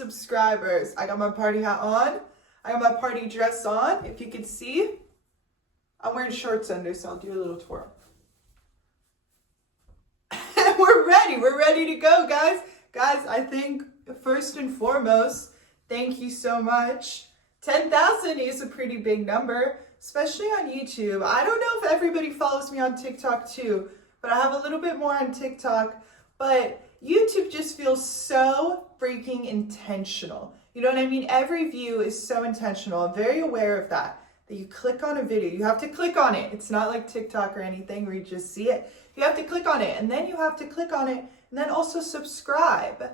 subscribers. I got my party hat on. I got my party dress on. If you could see, I'm wearing shorts under, so I'll do a little twirl. We're ready to go, guys. Guys, I think first and foremost, thank you so much. 10,000 is a pretty big number, especially on YouTube. I don't know if everybody follows me on TikTok too, but I have a little bit more on TikTok. But YouTube just feels so freaking intentional. You know what I mean? Every view is so intentional. I'm very aware of that you click on a video. You have to click on it. It's not like TikTok or anything where you just see it. You have to click on it, and then you have to click on it, and then also subscribe.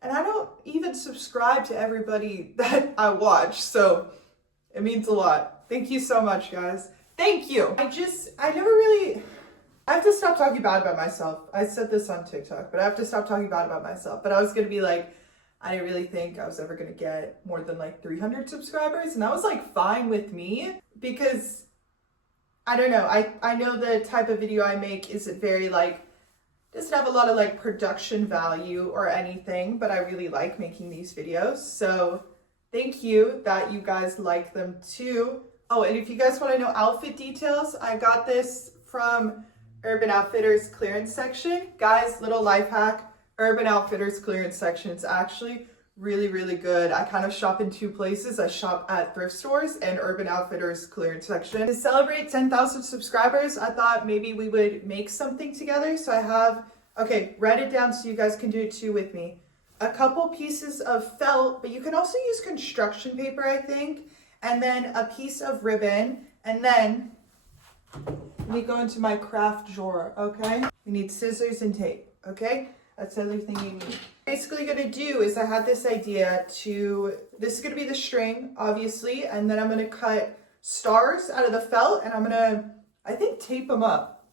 And I don't even subscribe to everybody that I watch, so it means a lot. Thank you so much, guys. Thank you. I have to stop talking bad about myself. I said this on TikTok, but I have to stop talking bad about myself. But I was gonna be like, I didn't really think I was ever gonna get more than like 300 subscribers. And that was like fine with me because I don't know. I know the type of video I make isn't very like, doesn't have a lot of like production value or anything, but I really like making these videos. So thank you that you guys like them too. Oh, and if you guys want to know outfit details, I got this from Urban Outfitters clearance section. Guys, little life hack. Urban Outfitters clearance section is actually really good. I kind of shop in two places. I shop at thrift stores and Urban Outfitters clearance section. To celebrate 10,000 subscribers, I thought maybe we would make something together. So I have, okay, write it down so you guys can do it too with me. A couple pieces of felt, but you can also use construction paper, I think. And then a piece of ribbon. And then let me go into my craft drawer, okay? You need scissors and tape, okay? That's everything you need. Basically gonna do is I had this idea this is gonna be the string, obviously, and then I'm gonna cut stars out of the felt and I'm gonna, I think, tape them up.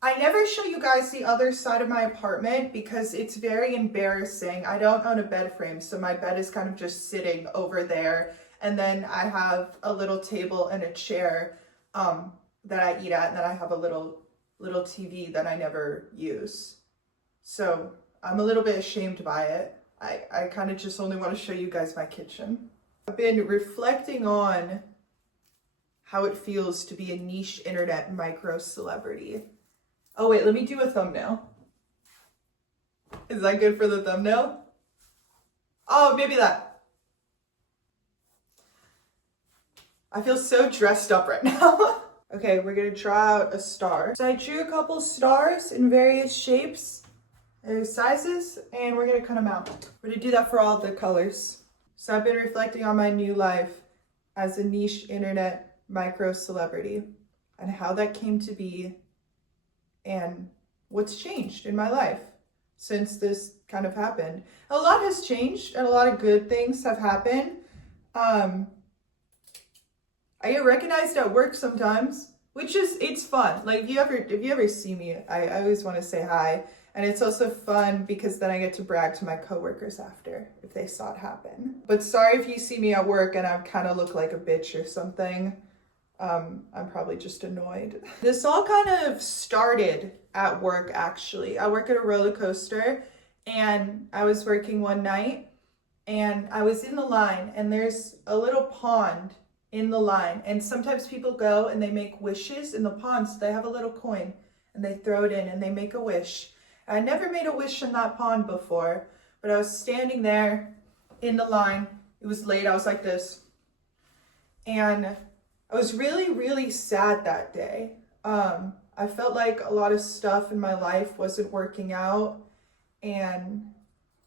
I never show you guys the other side of my apartment because it's very embarrassing. I don't own a bed frame, so my bed is kind of just sitting over there. And then I have a little table and a chair that I eat at, and then I have a little TV that I never use. So I'm a little bit ashamed by it. I kind of just only want to show you guys my kitchen. I've been reflecting on how it feels to be a niche internet micro celebrity. Oh wait, let me do a thumbnail. Is that good for the thumbnail? Oh, maybe that. I feel so dressed up right now. Okay, we're gonna draw out a star. So I drew a couple stars in various shapes and sizes, and we're gonna cut them out. We're gonna do that for all the colors. So I've been reflecting on my new life as a niche internet micro celebrity and how that came to be and what's changed in my life since this kind of happened. A lot has changed and a lot of good things have happened. I get recognized at work sometimes, which is, it's fun. Like if you ever see me, I always want to say hi. And it's also fun because then I get to brag to my coworkers after if they saw it happen. But sorry if you see me at work and I kind of look like a bitch or something. I'm probably just annoyed. This all kind of started at work, actually. I work at a roller coaster and I was working one night and I was in the line and there's a little pond in the line, and sometimes people go and they make wishes in the pond. So they have a little coin and they throw it in and they make a wish. I never made a wish in that pond before, but I was standing there in the line. It was late. I was like this, and I was really sad that day. I felt like a lot of stuff in my life wasn't working out, and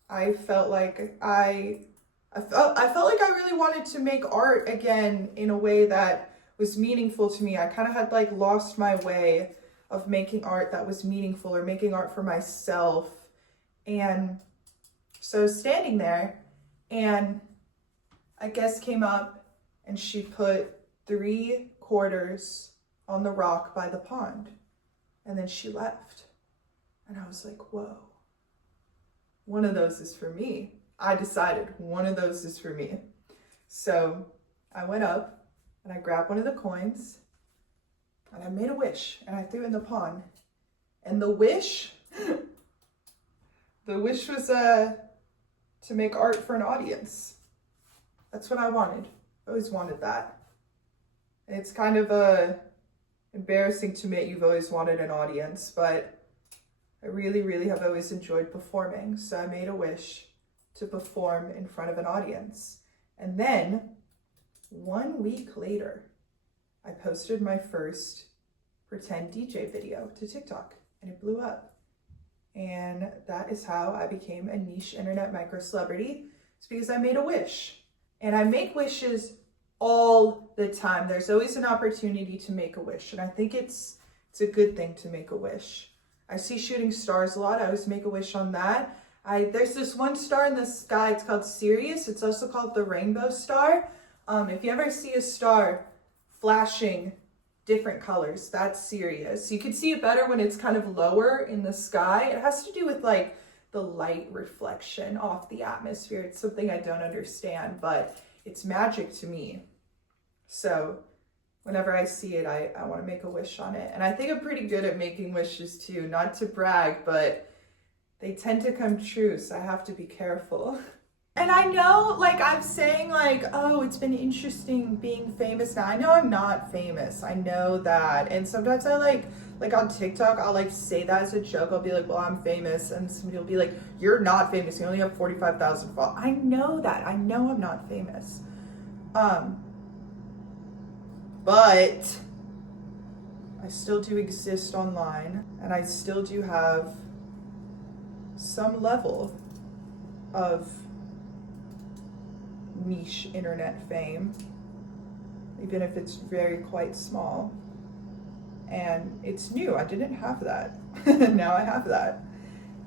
I felt like I felt like I really wanted to make art again in a way that was meaningful to me. I kind of had like lost my way of making art that was meaningful or making art for myself. And so I was standing there and a guest came up and she put 3 quarters on the rock by the pond and then she left. And I was like, whoa, one of those is for me. I decided one of those is for me. So I went up and I grabbed one of the coins and I made a wish and I threw it in the pond. And the wish The wish was to make art for an audience. That's what I wanted. I always wanted that. It's kind of embarrassing to admit you've always wanted an audience, but I really, really have always enjoyed performing. So I made a wish to perform in front of an audience. And then 1 week later, I posted my first pretend DJ video to TikTok and it blew up. And that is how I became a niche internet micro celebrity. It's because I made a wish. And I make wishes all the time. There's always an opportunity to make a wish. And I think it's a good thing to make a wish. I see shooting stars a lot. I always make a wish on that. There's this one star in the sky. It's called Sirius. It's also called the rainbow star. If you ever see a star flashing different colors, that's Sirius. You can see it better when it's kind of lower in the sky. It has to do with like the light reflection off the atmosphere. It's something I don't understand, but it's magic to me. So whenever I see it, I want to make a wish on it. And I think I'm pretty good at making wishes too, not to brag, but they tend to come true, so I have to be careful. And I know, like, I'm saying, like, oh, it's been interesting being famous now. I know I'm not famous. I know that. And sometimes I, like on TikTok, I'll, like, say that as a joke. I'll be like, well, I'm famous. And somebody will be like, you're not famous. You only have 45,000 followers. I know that. I know I'm not famous. But I still do exist online. And I still do have some level of niche internet fame, even if it's very quite small. And it's new. I didn't have that. Now I have that.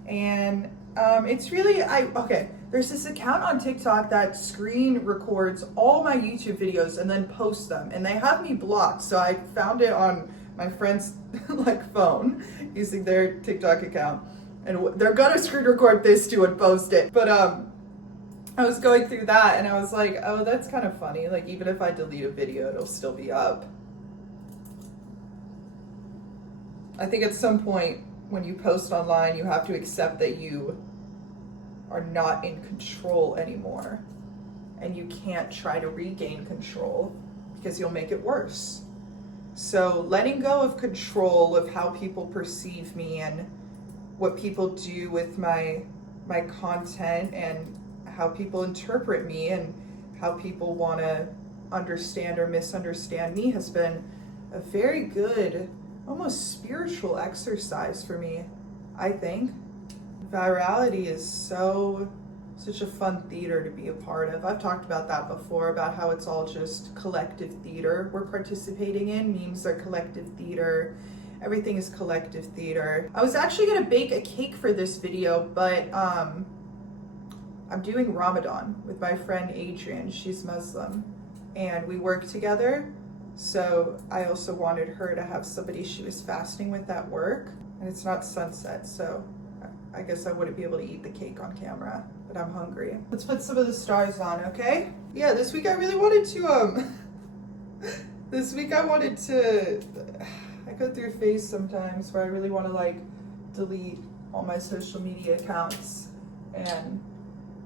And it's really, okay, there's this account on TikTok that screen records all my YouTube videos and then posts them, and they have me blocked. So I found it on my friend's like phone using their TikTok account, and they're gonna screen record this too and post it. But I was going through that and I was like, oh, that's kind of funny. Like, even if I delete a video, it'll still be up. I think at some point when you post online, you have to accept that you are not in control anymore. And you can't try to regain control because you'll make it worse. So letting go of control of how people perceive me and what people do with my content and how people interpret me and how people want to understand or misunderstand me has been a very good, almost spiritual exercise for me, I think. Virality is such a fun theater to be a part of. I've talked about that before, about how it's all just collective theater we're participating in. Memes are collective theater. Everything is collective theater. I was actually gonna bake a cake for this video, but I'm doing Ramadan with my friend Adrian. She's Muslim and we work together. So I also wanted her to have somebody she was fasting with at work, and it's not sunset. So I guess I wouldn't be able to eat the cake on camera, but I'm hungry. Let's put some of the stars on, okay? Yeah, this week I really wanted to, I go through a phase sometimes where I really want to like delete all my social media accounts and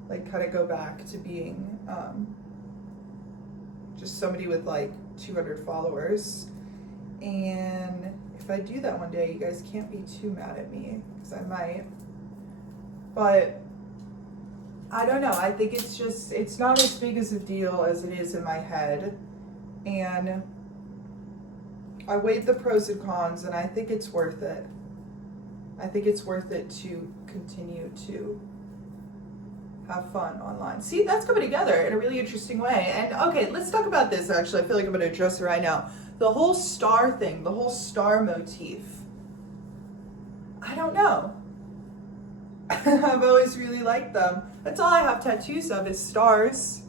like kind of go back to being just somebody with like 200 followers. And if I do that one day, you guys can't be too mad at me, because I might. But I don't know, I think it's not as big as a deal as it is in my head. And I weighed the pros and cons, and I think it's worth it. I think it's worth it to continue to have fun online. See, that's coming together in a really interesting way. And okay, let's talk about this actually. I feel like I'm gonna address it right now. The whole star thing, the whole star motif. I don't know. I've always really liked them. That's all I have tattoos of is stars.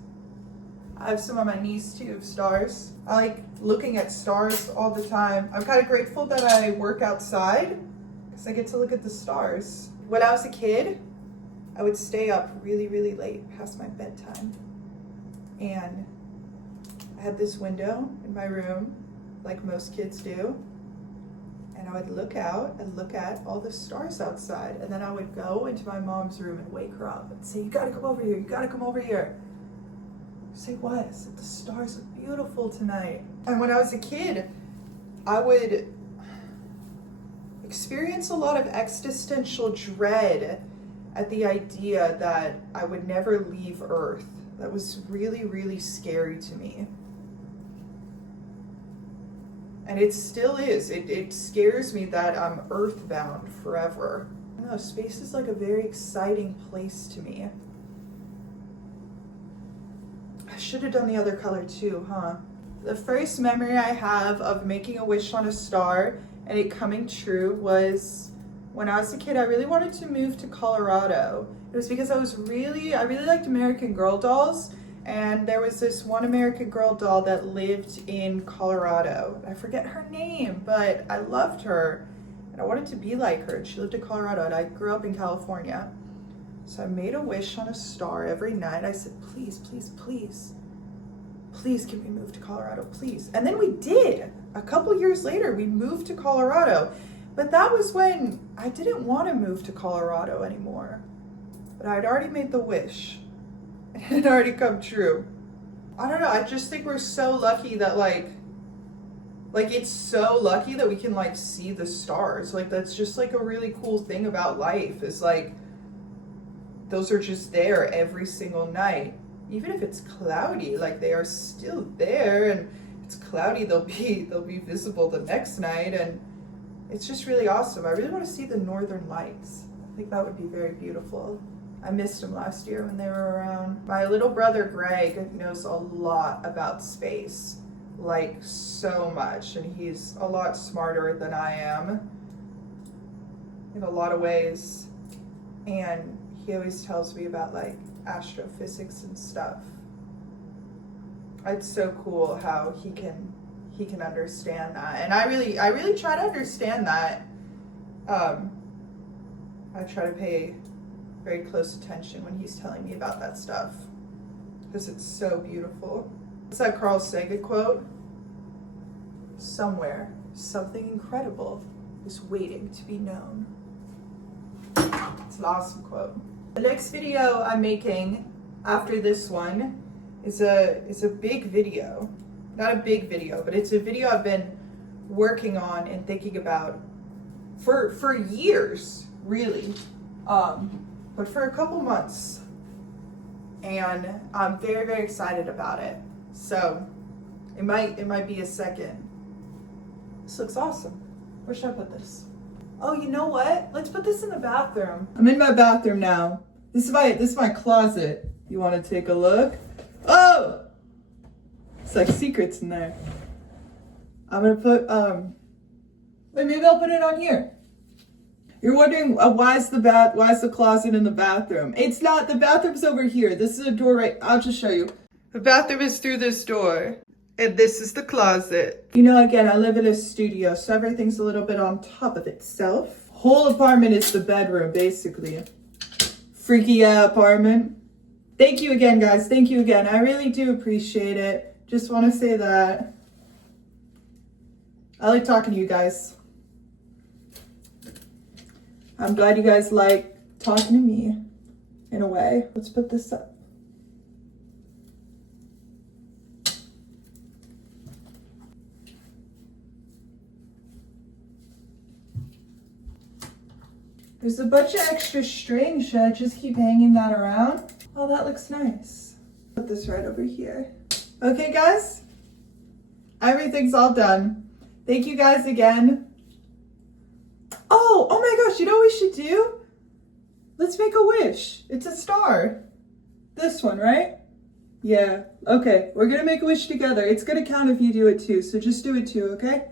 I have some on my knees too of stars. I like looking at stars all the time. I'm kind of grateful that I work outside because I get to look at the stars. When I was a kid, I would stay up really, really late past my bedtime. And I had this window in my room, like most kids do. and I would look out and look at all the stars outside. And then I would go into my mom's room and wake her up and say, you gotta come over here, you gotta come over here. Say what? I said, the stars look beautiful tonight. And when I was a kid, I would experience a lot of existential dread at the idea that I would never leave Earth. That was really, really scary to me. And it still is. It scares me that I'm earthbound forever. I don't know, space is like a very exciting place to me. I should have done the other color too, huh? The first memory I have of making a wish on a star and it coming true was when I was a kid. I really wanted to move to Colorado. It was because I really liked American Girl dolls. And there was this one American Girl doll that lived in Colorado. I forget her name, but I loved her. And I wanted to be like her. And she lived in Colorado, and I grew up in California. So I made a wish on a star every night. I said, please, please, please, please can we move to Colorado, please. And then we did. A couple years later, we moved to Colorado. But that was when I didn't want to move to Colorado anymore. But I'd already made the wish. It had already come true. I don't know, I just think we're so lucky that like it's so lucky that we can like see the stars. Like that's just like a really cool thing about life is like those are just there every single night. Even if it's cloudy, like they are still there, and it's cloudy, they'll be visible the next night, and it's just really awesome. I really want to see the northern lights. I think that would be very beautiful. I missed them last year when they were around. My little brother Greg knows a lot about space, like so much, and he's a lot smarter than I am in a lot of ways. And he always tells me about like astrophysics and stuff. It's so cool how he can understand that, and I really try to understand that. I try to pay very close attention when he's telling me about that stuff because it's so beautiful. It's that Carl Sagan quote. Somewhere, something incredible is waiting to be known. It's an awesome quote. The next video I'm making after this one is a big video. Not a big video, but it's a video I've been working on and thinking about for years, really. But for a couple months, and I'm very, very excited about it. So it might be a second. This looks awesome. Where should I put this? Oh, you know what? Let's put this in the bathroom. I'm in my bathroom now. This is my closet. You want to take a look? Oh, it's like secrets in there. I'm gonna put maybe I'll put it on here. You're wondering why is the closet in the bathroom? It's not. The bathroom's over here. This is a door right. I'll just show you. The bathroom is through this door, and this is the closet. You know, again, I live in a studio, so everything's a little bit on top of itself. Whole apartment is the bedroom, basically. Freaky apartment. Thank you again, guys. Thank you again. I really do appreciate it. Just want to say that. I like talking to you guys. I'm glad you guys like talking to me in a way. Let's put this up. There's a bunch of extra string. Should I just keep hanging that around? Oh, that looks nice. Put this right over here. Okay, guys. Everything's all done. Thank you guys again. Oh my gosh, you know what we should do? Let's make a wish. It's a star. This one, right? Yeah. Okay, we're gonna make a wish together. It's gonna count if you do it too, so just do it too, okay?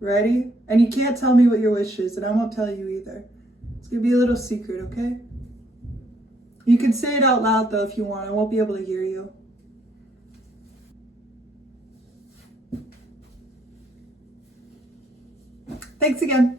Ready? And you can't tell me what your wish is, and I won't tell you either. It's gonna be a little secret, okay? You can say it out loud though if you want. I won't be able to hear you. Thanks again.